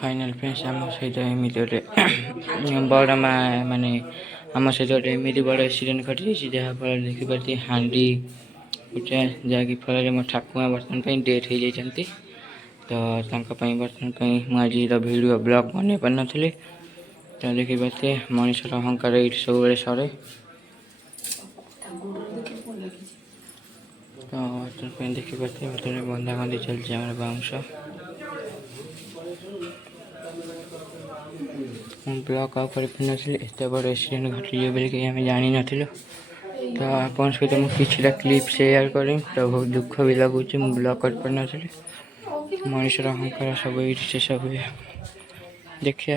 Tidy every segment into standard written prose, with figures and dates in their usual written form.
Final friends आम सहित एमती गोटे बड़ माने आम सहित गोटे एमती बड़ एक्सीडेंट घटी जहाँफल देखिपारे हाँ गोटे जहाँकि फल मो ठाकुआ बर्तमान डेथ हो जाती तो बर्तमान मुझे भिडियो ब्लॉग बन पार नी तो देखिपारे मनुष्यर अहंकार ये सब सरे तो देखिपारे बंधा बंधी चलती बाउंश ब्लॉक आउ कर एत बड़ एक्सीडेंट घटी बोलिक आम जान नी तो आप सहित मुझे किसी क्लिप शेयर करी तो बहुत दुख भी लगुच ब्लॉक कर पार नी मनुष्यर अहंकार सब ये से सब देखिए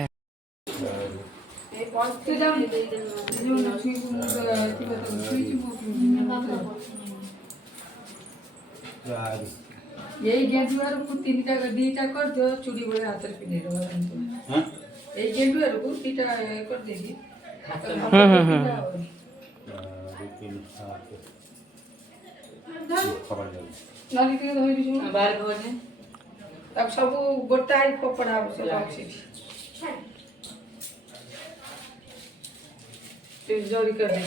यही गेंदुआर को तीनटा दीटा कर दो चूड़ी बड़े हाथ रे पिने रो हां यही गेंदुआर को तीनटा कर देगी नाली के धोई दिसु बाहर धोने तब सब गोटाई कपड़ा सब अछि ते जोरी कर दे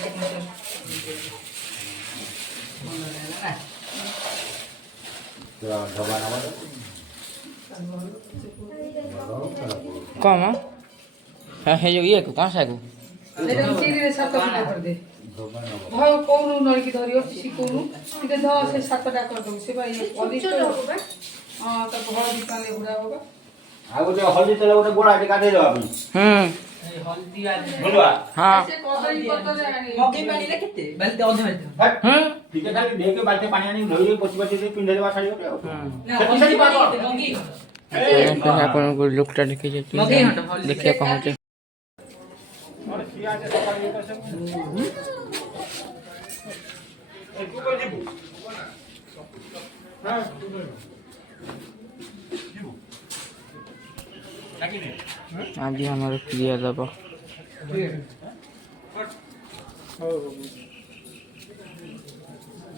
कम है जो ये कौन सा को रे सात कर दे भाव कोनु नल की धरियो सी कोनु तिके ध से सातटा कर दो से भाई अधिक हां तब हल्दी पानी बुड़ा होगा आ गोटे हल्दी तेल गोटे गोड़ा के काटे दो आपनी हल्दी आ बोलवा हां ऐसे कदली पत्तल आनी मकई पानी ले केते बाल्टी अधे ठीक है खाली देके बाल्टी पानी आनी धोई पछी पछी से पिंडे देवा साड़ी गोटे ना पछी पानी मकई अपन को लुकटा देखे देखिए कौन होते और सिया से सकाळ ये सब एक को जीबू हां जीबू लागी ने आज हमारे प्रिय दबा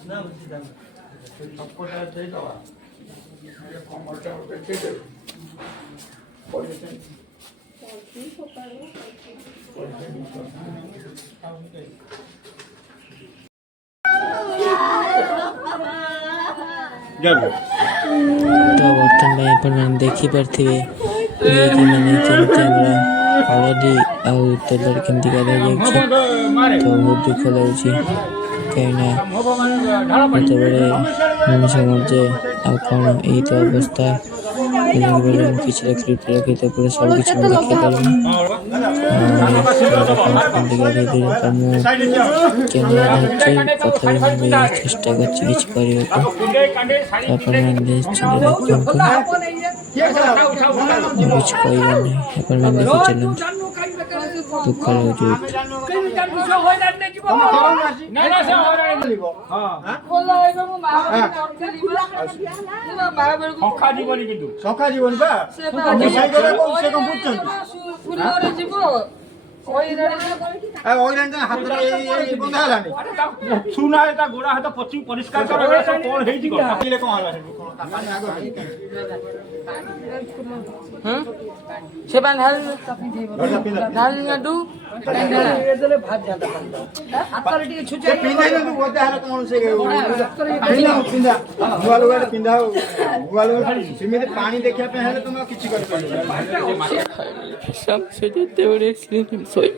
ना बुझी सबको दे दवा ये कमरटा उठे दे पॉलिसी तो बर्तन में अपन देखी पारे मैंने कैमरा हलदी आउ तेल केमती तो बहुत दुख लगे कहीं मत बड़े मनुष्य मजे आ कौन यही तो अवस्था किसी क्लिप लगे तो पूरे सब किसी देखी पारे कैमरा कथा चेष्टा कर दुख सखा जीवन बा सुना गोड़ा हाथ पची परिष्कार कौन से ढाल भात जाता हाथ रे छुचे पिंधा तू बोलते हाल कौन से पिंधा गुआ लुगा पिंधा गुआ लुगा सिमित पानी देखिया पे हेले तुम किछि कर सब से जेते बड़े एक्सीडेंट सोई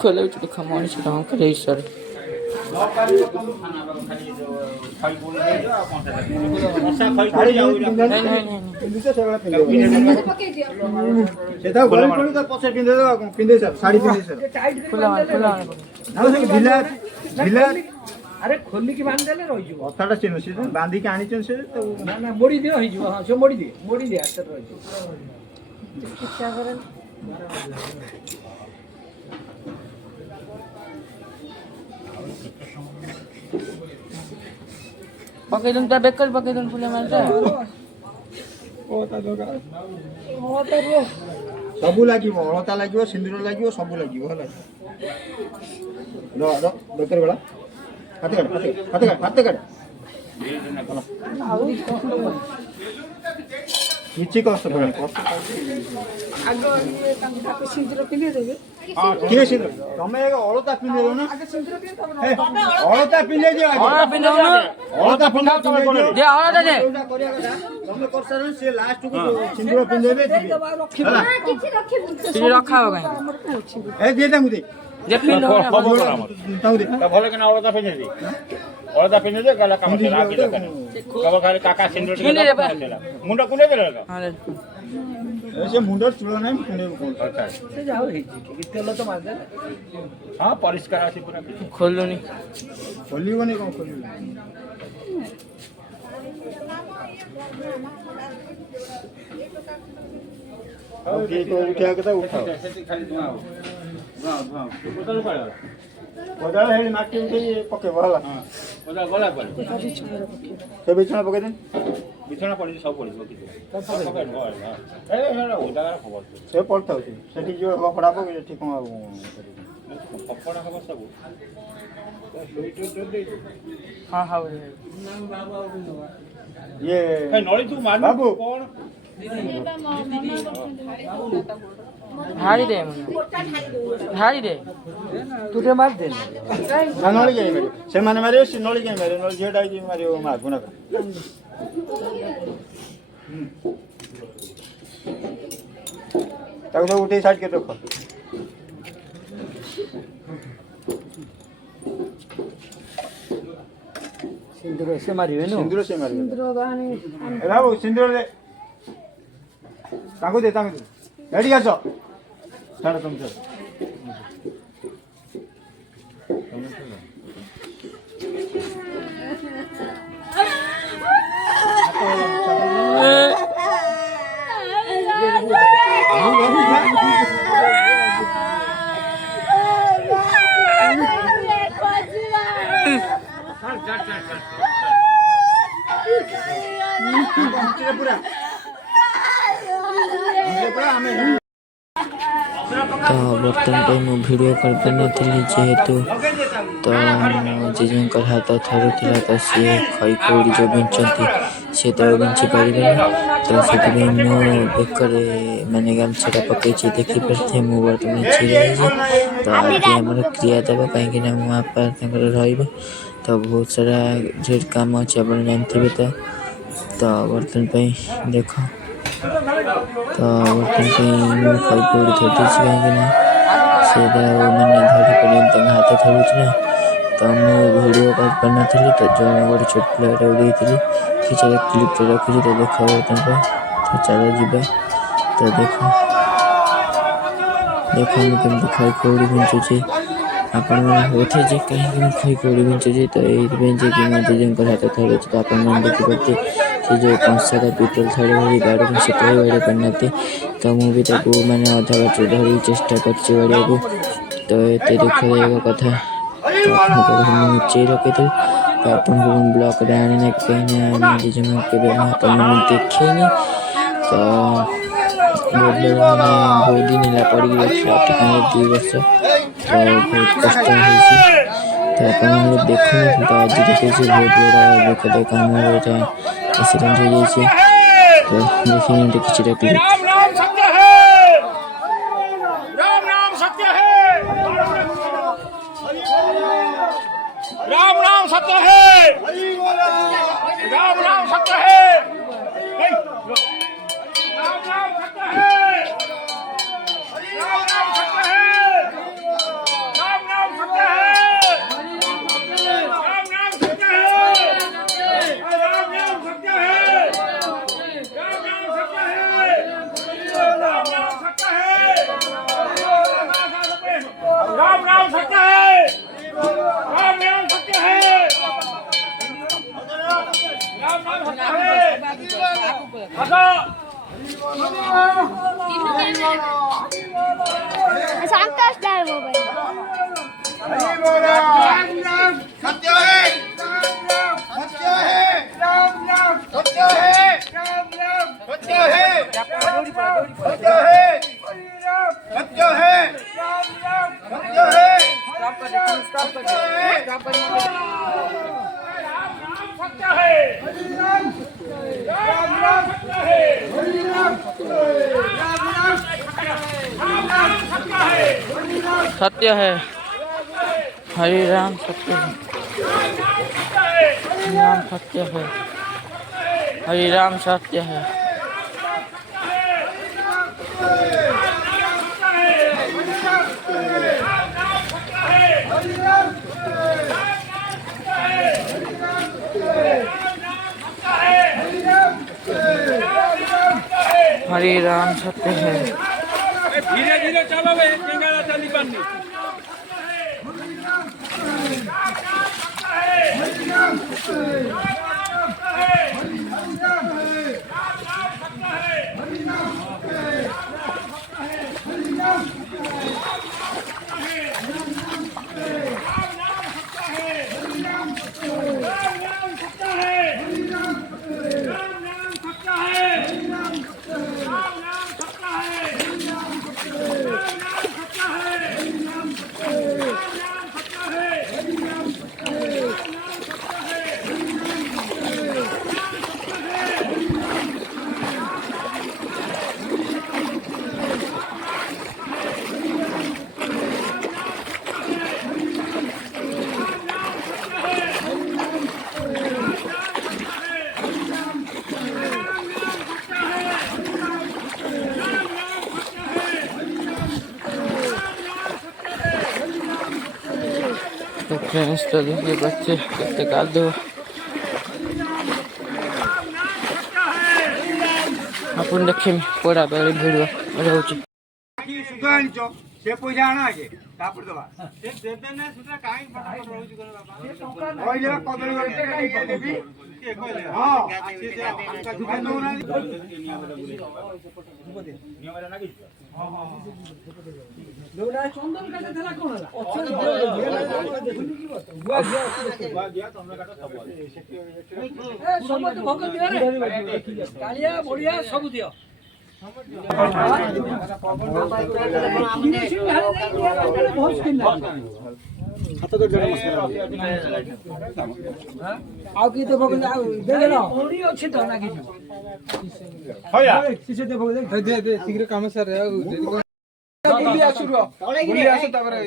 खोले तो खमोन से काम करे सर अरे खोली की बांध देले रहि जो कथाटा चिन्ह से बांधी के आनी से तो ना मोड़ी दे होई जो हां से मोड़ी दे आते रहि जो शिक्षा करन पकेदन ता बेकल पकेदन फुले मारता ओता दोगा ओता रो सबु लागिवो हळता लागिवो सिंदूर लागिवो सबु लागिवो हला रो रो बेकर बडा हाते काट କିଛି କଷ୍ଟ ପଡ଼େ କଷ୍ଟ ଆଗ ଇଏ ତାଙ୍କୁ ସିନ୍ଦୁର ପିନ୍ଧେଇ ଦେବେ କିଏ ସିନ୍ଦୁର ତମେ ଅଳତା ପିନ୍ଧେଇବ ନା ଆଗ ସିନ୍ଦୁର ପିନ୍ଧେଇ ତାପରେ ହେ, ଅଳତା ପିନ୍ଧେଇ ଦିଅ ଆଗେ। ଅଳତା ପିନ୍ଧେଇ ଦିଅ ଯୋଉଟା କରିବା କଥା ତମେ କରିସାରିଲେ ସେ ଲାଷ୍ଟକୁ ସିନ୍ଦୁର ପିନ୍ଧେଇବେ ଯିବେ ହେଲା ଏ ଦିଏ ତାଙ୍କୁ ଦେ ତାଙ୍କୁ ଦେ ଭଲ କିନା ଅଳତା ପିନ୍ଧେଇ ଦେ ଅଳତା ପିନ୍ଧେଇ ଦେ ଗଲା କାମ ଥିଲା ଆଗେ ଦରକାର କବ ଖାଲି କାକା ସିନ୍ଦୁର ଟିକେ ମୁଣ୍ଡ କୁଣ୍ଡେଇ ଦେଲେ ଏ ସେ ମୁଣ୍ଡ ଚୂଳ ନାହିଁ ପିନ୍ଧେଇବୁ କଣ ସେ ଯାଉ ହେଇଛି ଟିକେ ତେଲ ତ ମାରିଦେଲେ ହଁ ପରିଷ୍କାର ଅଛି ପୁରା ଖୋଲୁନି ଖୋଲିବନି କଣ ଖୋଲିବ ଆଉ କିଏ ତ ଉଠିବା କଥା ଉଠାଅ ଖାଲି ଧୂଆଁ ଧୂଆଁ କୋଦାଳ ହେଇ ମାଟି ଉଠେଇ ପକେଇବ ହେଲା ଗଲା ପରେ ସେ ବିଛଣା ପକେଇଦେନି ବିଛଣା ପଡ଼ିଛି ସବୁ ପଡ଼ିଛି ସେ ପଡ଼ିଥାଉଛି ସେଠି ଯିବ କପଡ଼ା ପକେଇ ଏଠି କଣ ଆଉ କପଡ଼ା ଖବର ସବୁ ଇଏ ନଳି ତୁ ମାନୁ ବାବୁ କଣ ଧାଡ଼ି ଦେ ତୁ ଟିକେ ମାରିଦେ ନା ନଳି କାହିଁ ମାରିବ ସେମାନେ ମାରିବେ ସେ ନଳି କାହିଁ ମାରିବ ନଳି ଝିଅଟା ହେଇକି ମାରିବ ମାରିବ ନା ତାକୁ ସବୁ ଉଠେଇ ସାଇଡ୍ କରି ରଖ ସିନ୍ଦୁର ସେ ମାରିବେ ନୁ ସିନ୍ଦୁର ସେ ମାରିବ ସିନ୍ଦୁର ବାହାଣି ଏ ବାବୁ ସିନ୍ଦୁର ଦେ ତାଙ୍କୁ ଦେ ଏଠିକି ଆସ ଛାଡ଼ ତମେ ଛାଡ଼ तो बर्तन पे मु वीडियो कर पानी जेहेतु तो मो जीजर हाथ थरुला तो सी खई कौड़ी जो बिंचती सी तो बिंची पारे तो से बेकर मानने गामछा पकई देखिपे मु बर्तमान छिड़ी तो आज आम क्रिया देव कहीं मो बापा रे तो बहुत सारा ढेर काम अच्छे आप जानते तो बर्तन देख तो बर्तन खई कौड़ी थोड़ी कहीं मैंने धरी पारे हाथ थरुला तो मुझे वीडियो कर पार तो जो गोटे छोट पिलाटा उड़ेली किसी क्लिप रखी तो देख बर्तन तो चलो जीवा तो देख मुझे खई कौड़ी बिंचुची आपण होते जे कहीं खई कौड़ी बिंचुची तो ये मो जीजर हाथ थरुच तो आप देखिपे से जो कंसाटा पितल थाली भाई बाड़ी से बाड़ी पारना तो मुझे मैंने अधा बाट धरी चेष्टा कर तो ये देखा कथा तो नुचे रखी तो आप ब्लॉक आने कहीं जीजर के देखेनी तो बहुत दिन है पड़ी रखा 2 वर्ष तो बहुत कष्ट हो तो आप देखो तो आज देखे बहुत बड़ा विकट काम एक्सीडेंट हो जाए तो देखिए किसी क्लिप राम राम सत्य है राम राम सत्य है राम राम सत्य है राम राम सत्य है राम राम सत्य है राम राम सत्य है राम राम सत्य है राम राम सत्य है राम राम सत्य है राम राम सत्य है राम राम सत्य है राम राम सत्य है सांगताच नाही मोबाईल सत्य है सत्य है सत्य है सत्य है सत्य है सत्य है सत्य है राम राम सत्य है राम राम सत्य है सत्य है, हरि राम सत्य है, नाम सत्य है, हरि राम सत्य है। हरि राम सत्य है। धीरे धीरे चलो बे गंगा चली पानी तो फ्रेंड्स तो देखिए बच्चे कितने कादो अपन देखिए पड़ा पड़े भिड़ रोचे ସୁଧ ଆଣିଛ ସେ ପଇସା ଆଣ ଆଗେ ତାପରେ ଦବା କହିଲେ ବା କଦଳୀ ଗଛ ଦେବି ହଁ ଚନ୍ଦନ କାଟା ଥିଲା କଣ ହେଲା ସମସ୍ତେ ଭୋଗ ଦିଅ କାଳିଆ ବଢିଆ ସବୁ ଦିଅ ଆଉ କି ଦେବ ଓଡି ଅଛି ତ ନା କିଛି ଶୀଘ୍ର କାମ ସାର ବୁଲି ଆସୁ ବୁଲି ଆସୁ ତାପରେ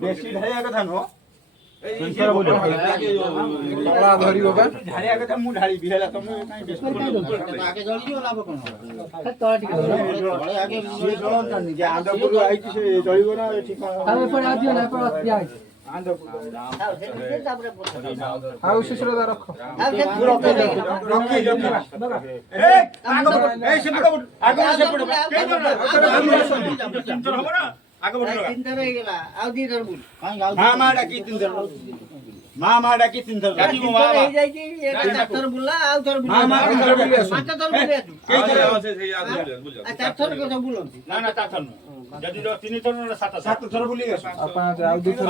ବେଶୀ ଢାଳିଆ କଥା ନୁହଁ ଧରିବ ବା ଢାଳିଆ କଥା ମୁଁ ଢାଳିବି ହେଲା ତମେ କାଇଁ ବେଶୀ ଆନ୍ଦପୁରରୁ ଆଇଛି ସେ ଜଳିବ ନା ଏଠି ଆଉ ଶିଶୁର ରଖ ମା ଡାକି ତିନି ଥର ତିନି ଥର ସାତ ଥର ବୁଲି ଆସ ଆଉ ଦୁଇ ଥର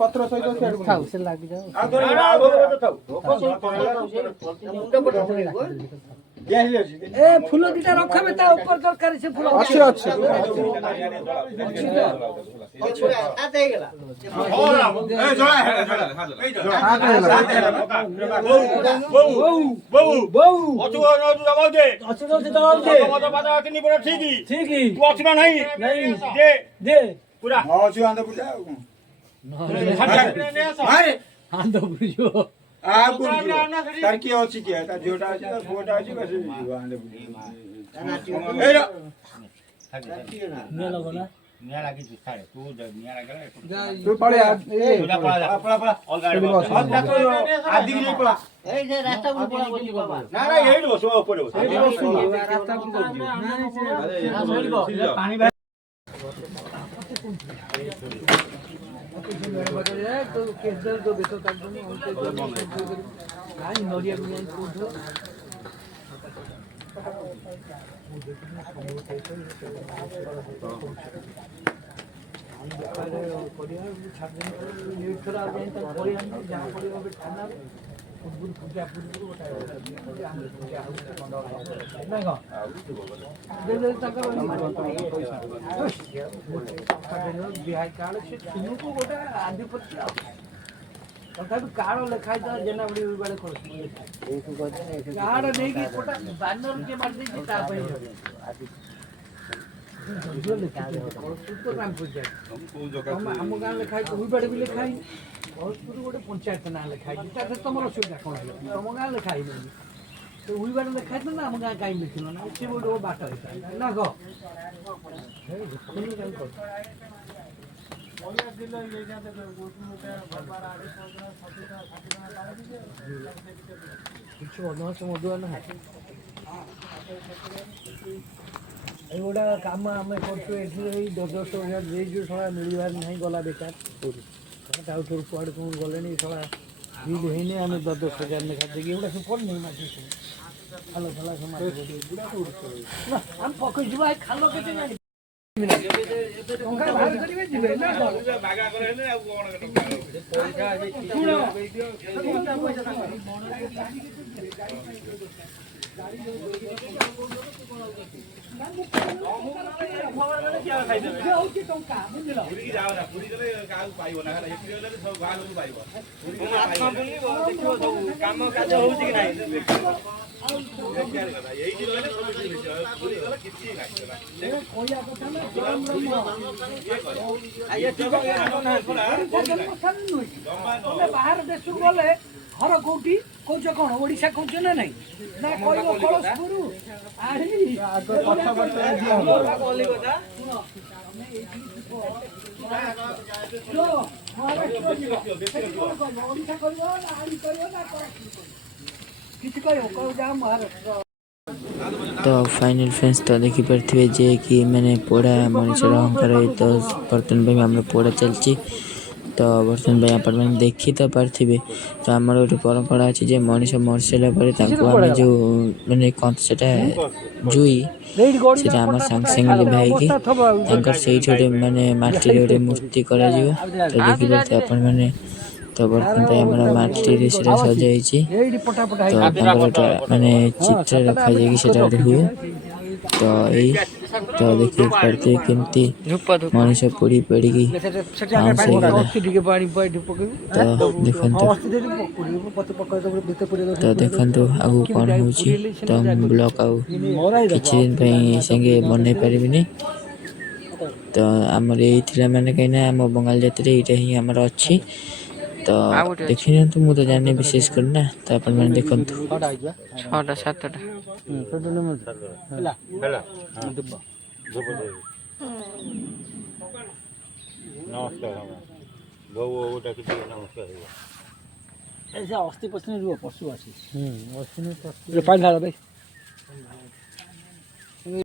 ପତ୍ର ସହିତ ସେ ଲାଗିଯାଉ ଏ ଫୁଲ ଦିଟା ରଖବେ ତା ଉପରେ ଦରକାର ସେ ଫୁଲ ଅଛି ତାର କିଏ ଅଛି କିଏ ତା ଝିଅଟା ଅଛି ତା ପୁଅଟା ଅଛି ତଥାପି କାର୍ଡ ଲେଖା ହେଇଥିଲା ଜେନାବୁଡ଼ି ବେଳେ କାର୍ଡ ନେଇକି କୋଟା ବାନର କିଏ ମାରି ଦେଇଛି ତା ପାଇଁ ଆମ ଗାଁ ଲେଖା ହେଇଛି ଉଇବାଡି ବି ଲେଖା ହେଇନି ପରସ୍ପର ଗୋଟେ ପଞ୍ଚାୟତ ନାଁ ଲେଖା ହେଇଛି ତା ତମର ଅସୁବିଧା କ'ଣ ହେଲା ତମ ଗାଁ ଲେଖା ହେଇନି ତ ଉଇବାଡି ଲେଖା ହେଇଥିଲା ନା ଆମ ଗାଁ କାହିଁ ଲେଖିଲ ନା ସେ ଗୋଟେ ବାଟ ହେଇଥିଲା ନା କହ କିଛି ବଦମାସ ମଧୁଆ ନାହିଁ ଏଇଗୁଡ଼ା କାମ ଆମେ କରୁଛୁ ଏଠି ଏଇ 10,000 ଦେଇଛୁ ଶଳା ମିଳିବାର ନାହିଁ ଗଲା ବେକାର ତାଉଥରୁ କୁଆଡ଼େ କ'ଣ ଗଲେଣି ଶଳା ବିଲ୍ ହେଇନି ଆମେ 10,000 ଲେଖା ଦେଇକି ଏଗୁଡ଼ା ସବୁ ପଡ଼ିନି ମାଟି ସବୁ ଖାଲ ଫାଲ ସବୁ ମାଟି ଆମେ ପକେଇ ଯିବା ଖାଲ କେତେ ଜାଣି ଟଙ୍କା ବାହାର କରିବେ ଯିବେ ନା କାମ କାର୍ଯ୍ୟ ହଉଛି କି ନାହିଁ ବାହାର ଦେଶକୁ ଗଲେ ଘର କୋଉଠି କହୁଛ କ'ଣ ଓଡ଼ିଶା କହୁଛ ନା ନାଇଁ ନା କହିବ କଳସପୁର କିଛି କହିବ କହୁ ଯାଅ ମହାରାଷ୍ଟ୍ର तो फाइनल फ्रेंड्स तो देखी पारे जे कि मैंने पोड़ा मनुष्य अहंकार तो बर्तन भाई आम पोड़ा चलती तो बर्तन भाई आप देखी तो पारे तो आम गोटे परंपरा अच्छी जे मनीष मर सारा पर जो मैंने कौन से जुई से आम सांगे सांगे लिभाई से मैंने माटी गोटे मूर्ति कर तो देखी पारे आपण मैंने तो बर्तन पे हमारा माटी सजाई तो गोटे माने चित्र रखा जाए कि हुए तो यही तो देखिए पड़ते केमती मनीष पोड़ी पड़ी तो देखो आगु कौन हो तो ब्लॉक आउ किछि दिन संगे बन पारि तो आमर ये मैंने कहीं आम बंगाल जाति यहाँ ही आमर अच्छी तो देखी तो मुझे जाने विशेष करना तो अपन मैंने देखो 6टा 7टा ऐसा अस्थि पश्चिम पशु आसी पानी ढाल भाई